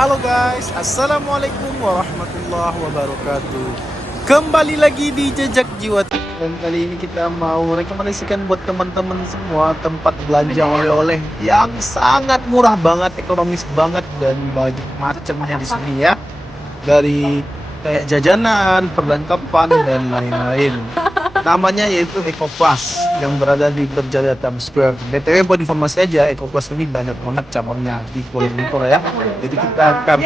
Halo guys, Assalamualaikum warahmatullahi wabarakatuh. Kembali lagi di Jejak Jiwa. Dan kali ini kita mau rekomendasikan buat teman-teman semua tempat belanja oleh-oleh yang sangat murah banget, ekonomis banget, dan banyak macamnya di sini ya. Dari kayak jajanan, perlengkapan, dan lain-lain. Namanya yaitu Ecoplus yang berada di Berjaya Times Square. BTW buat informasi aja, Ecoplus ini banyak banget cabangnya di Kuala Lumpur ya. Jadi kita akan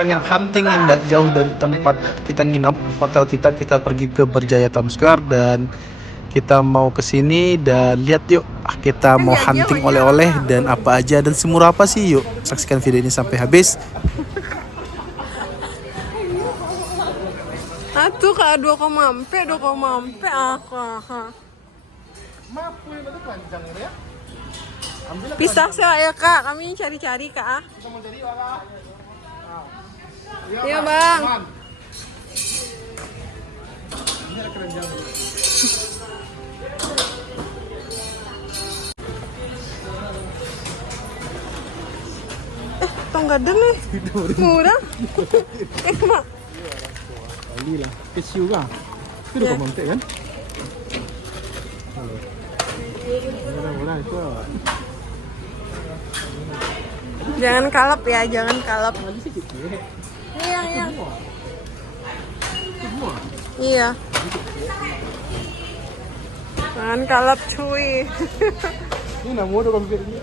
pengen hunting yang nggak jauh dari tempat kita nginep, hotel kita pergi ke Berjaya Times Square dan kita mau ke sini dan lihat yuk kita mau hunting oleh-oleh dan apa aja dan semurah apa sih. Yuk saksikan video ini sampai habis. Atuh kak 2,4 ah. Pisah saya kak, kami cari-cari kak. Iya bang. Tonggaden nih, murah. Mak. Kali lah, kecil kan? Itu Ya. udah mantek kan? Murah-murah itu. Jangan kalap ya, jangan kalap. Iya. Iya. Jangan kalap cuy. Ini nama udah hampir ini.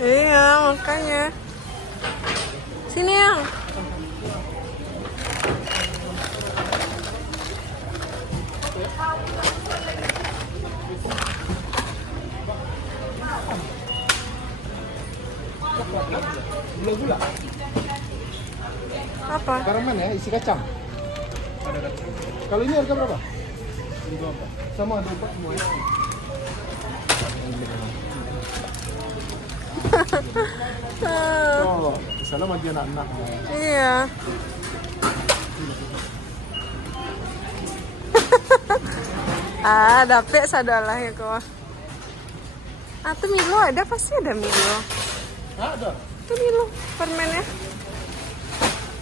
Iya, makanya. Sini yang. Gula-gula. Apa? Karamen ya, isi kacang. Ada kacang. Kalau ini harga berapa? Sama 24 semua ya. Oh, di sana maju anak-anak. Iya. Dapet sadalah ya kau. Tuh Milo ada, pasti ada Milo. Ada. Tuh Milo, permennya.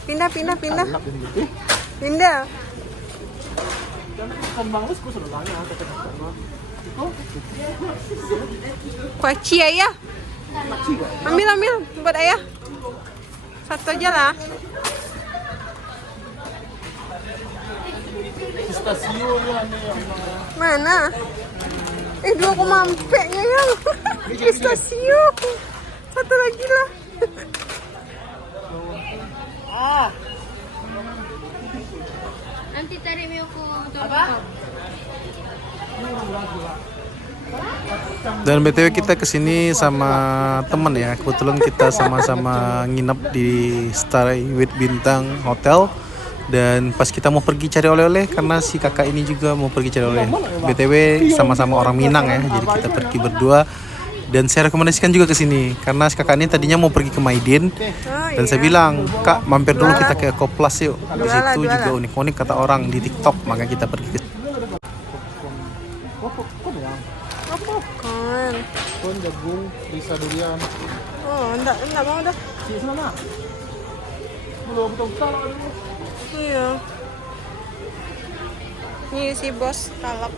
Pindah. Enak ini gitu. Pindah. Kembang lu sudah tanya kata-kata. Itu Kuaci ayah. Ambil buat ayah. Satu aja lah. pistachio ya nih. Mana? 2,4 nya yang. Pistachio. Satu lagi lah. Nanti tarik Miyoko apa? Dan BTW kita kesini sama temen ya. Kebetulan kita sama-sama nginep di Starwood Bintang Hotel. Dan pas kita mau pergi cari oleh-oleh, karena si kakak ini juga mau pergi cari oleh. BTW sama-sama orang Minang ya, jadi kita pergi berdua. Dan saya rekomendasikan juga ke sini karena si kakak ini tadinya mau pergi ke Maidin. Dan saya bilang, "Kak, mampir dulu kita ke Ecoplus yuk." Di situ juga unik-unik kata orang di TikTok, maka kita pergi ke Popcorn. Popcorn, jagung, bisa durian. Oh, enggak mau dah. Di sana. Belum betul-betul dulu. Iya. Nih si bos kalap.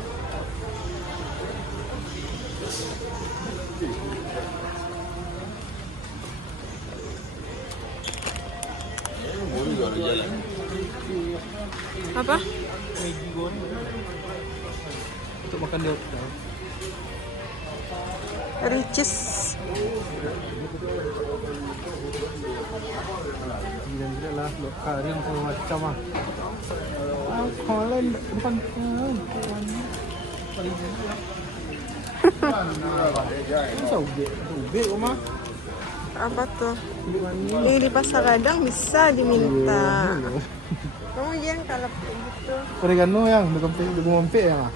Apa? Maggi goreng. Untuk makan di hotel. Ricis. Gila lah, karian sama macam ah. Kalian bukan paling ube rumah. Apa tuh? Ini di pasar Gadang bisa diminta. Kamu jangan kalap kayak gitu. Oregano yang dugong-empik yang ah.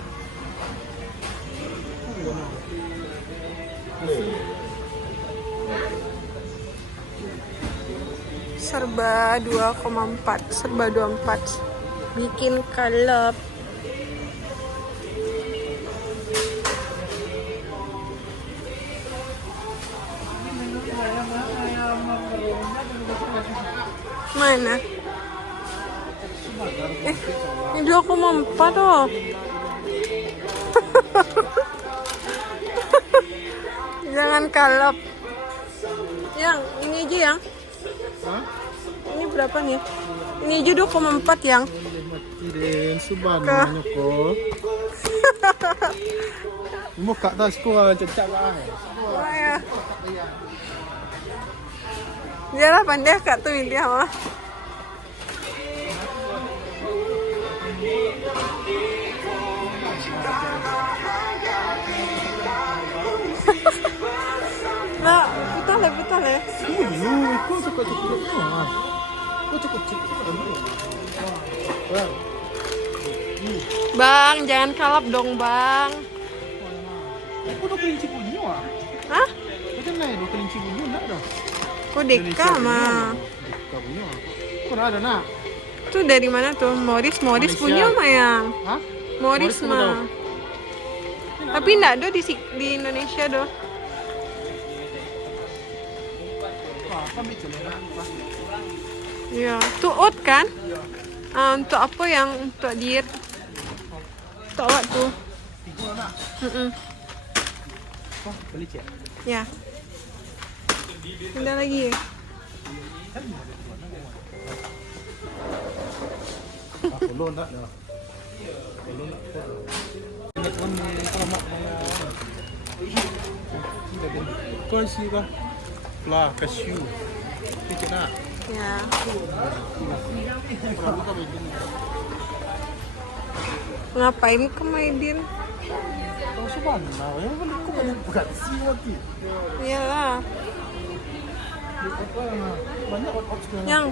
Serba 2,4, serba 24. Bikin kalap. Mana? Ini 2,4 tuh. Jangan kalap. Yang ini aja yang. Hah? Ini berapa nih? Ini aja 2,4 yang. Kirim sebanyak kok. Muka tak sekolah cecak lah. Wah ya. Dia lah pandai kak tuh ini mah. Nah, betul ya. Kau suka coklat mah? Kau cukup Bang, jangan kalap dong bang. Aku udah kelinci punya wah. Hah? Macam mana udah kelinci punya nak dah? Kok deka mah? Deka punya. Kau ada nak? Tuh dari mana tuh? Morris Malaysia. punya mah yang. Hah? Morris Morris mah. Tapi enggak do di Indonesia do. Wah, kami coba nak. Iya, tuh oat kan? Untuk apa yang untuk diet? Untuk awak tuh. Wah, beli cek. Ya. Ada lagi. Aku lo nak dah. Lo nak. Ini pun kalau mak kau isi kah? Lah, cashew. Ini nak. Ya. Ngapain ke Maidin? Kau subhanallah, yang balik kau banyak berat sih lagi. Iyalah. Banyak out sekarang. Yang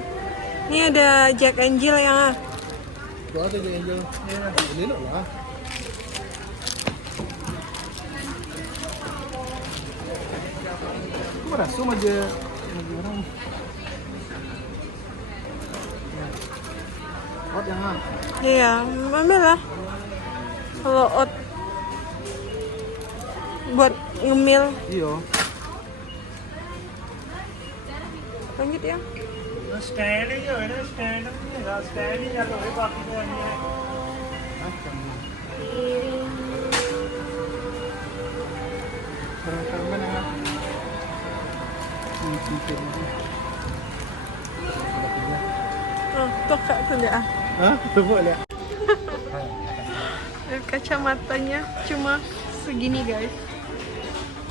ini ada Jack Angel yang Kau ada yang angel. Ini lah. Kau rasa aja orang. Out yang mana? Iya, ambil lah. Kalau oat buat ngemil, Iya. lanjut ya. Standing ਹੋਏ ਨਾ ਸਟੈਂਡਿੰਗ ਨਹੀਂ ਹੈਗਾ ਸਟੈਂਡਿੰਗ ਚੱਲ ਹੋਏ ਬਾਕੀ ਤਾਂ ਨਹੀਂ ਹੈ Barang mana? Ini chicken. Oh, tuh kak tuh ya. Hah? Coba lihat. Kacamatanya cuma segini guys.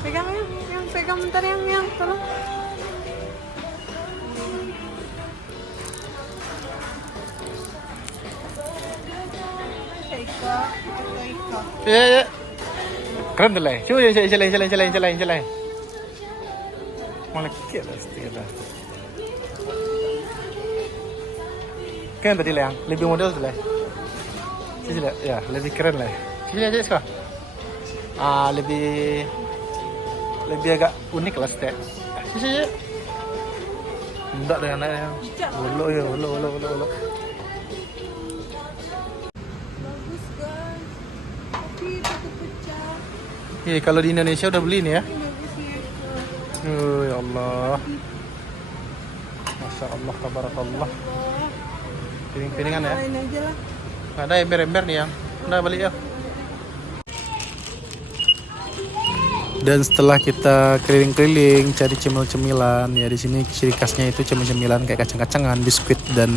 Pegang ya, yang pegang bentar yang tolong. Ya. Keren tuh lah. Coba jalan. Malah kira sedikit lah. Keren tadi lah, lebih model tuh lah. Sisi lah, ya lebih keren lah. Sini aja sekarang. Lebih agak unik lah stek. Sisi aja. Enggak dengan yang ulu ya, ulu. Bagus guys. Tapi takut pecah. Kalau di Indonesia udah beli nih ya. Bagusnya. Ya Allah. Masya Allah, tabarakallah. Piring-piringan ya. Lain aja lah. Nggak ada ember-ember nih yang. Udah balik ya. Dan setelah kita keliling-keliling cari cemil-cemilan, ya di sini ciri khasnya itu cemil-cemilan kayak kacang-kacangan, biskuit dan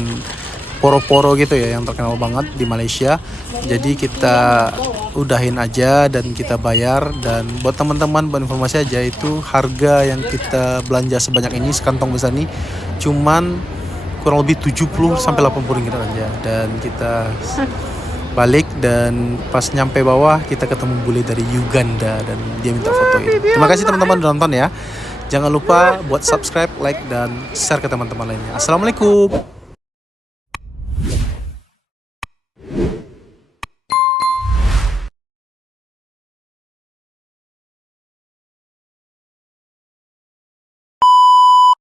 poro-poro gitu ya yang terkenal banget di Malaysia. Jadi kita udahin aja dan kita bayar, dan buat teman-teman buat informasi aja itu harga yang kita belanja sebanyak ini sekantong besar ini cuman kurang lebih 70 sampai 80 ringgit aja. Dan kita balik dan pas nyampe bawah kita ketemu bule dari Uganda dan dia minta fotoin. Terima kasih teman-teman udah nonton ya. Jangan lupa buat subscribe, like dan share ke teman-teman lainnya. Assalamualaikum.